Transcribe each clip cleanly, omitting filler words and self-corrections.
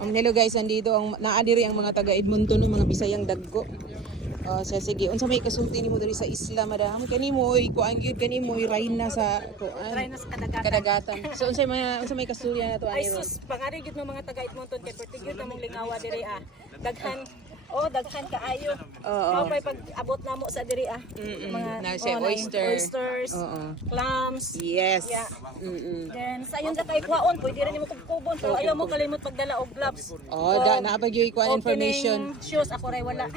Hello guys, andito ang naadiri ang mga taga Edmonton ng mga Bisayang dagko. Sige, unsa may kasulti nimo diri sa isla, madam? Kanimo oy kuan gyud kanimo oy rayna sa kuan. Rayna sa kadagatan. Kadagatan. So unsa may kasulti na to Ay ani? sus, pangari gyud ng mga taga Edmonton kay pertigyud namong lingawa diri ah. Daghan kaayo. Mao pay pag abot namo sa diri ah. Mga Na siya oysters, clams. Yes. Yeah. Then sa ayon sa kay kuwaon, pwede rin nimo kubkubon pero ayaw mo kalimot pagdala og gloves. Naabag yung kuan information. Shoes ako ray wala.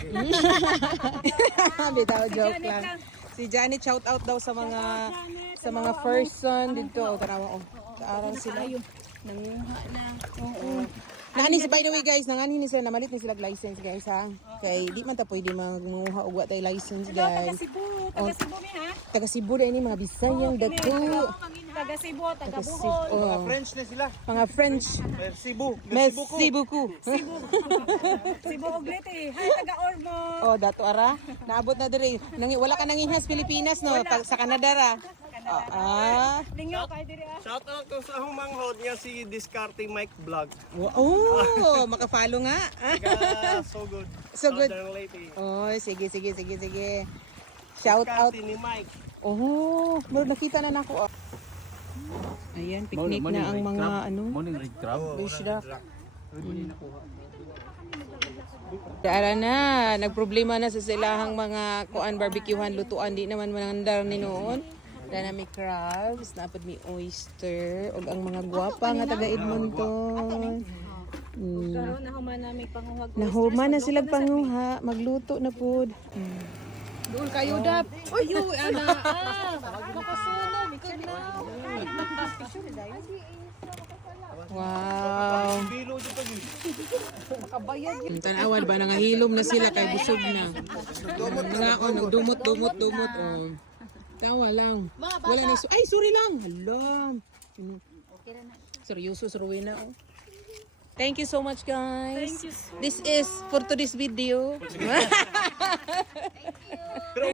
Bitaw joke lang. Si Janet shout out daw sa mga person dito. Tanawa sa araw sila. Nanguha na. Oo. Nani si by the way guys, nangani ni sila namalit ni sila license guys ha. Kay di man ta pwede manguha og wa tay license guys. Taga Cebu mi ha. Taga Cebu dai ni mga Bisayang dagko. Taga Cebu, taga Bohol. Mga French na sila. Mga French. Cebu. Merci beaucoup. Cebu og Leyte. Hay taga Ormo. Oh, dato ara. Naabot na diri. Wala ka nangihas Pilipinas no, sa Canada ra. Lingaw kay diri ah. Shout out ko sa humanghod niya si Discarding Mike Vlog. Oh, maka-follow nga. So good. So good. Southern Leyte. Oh, sige. Shout out. Discarding ni Mike. Oh, nakita na nako. Ayan, picnic na ang mga Morning red crab. fish duck. Ara na, nagproblema na sa silahang mga kuan barbecuehan lutuan di naman manandar ni noon. Dana may crabs, napad may oyster, ug ang mga gwapa nga taga Edmonton. Karon nahuman na may panguhag. Nahuman na sila panguha, magluto na pud. Doon kayo dap. Ayo ana makasunog kadlaw. Wow. Bilo dito pag Ang tanawad ba nangahilom na sila kay busog na. Ngaon nagdumot. Oh. Tawa lang. Wala na ay sorry lang. Hala. Seryoso Rowena. Oh. Thank you so much guys. Thank you so This is for today's video.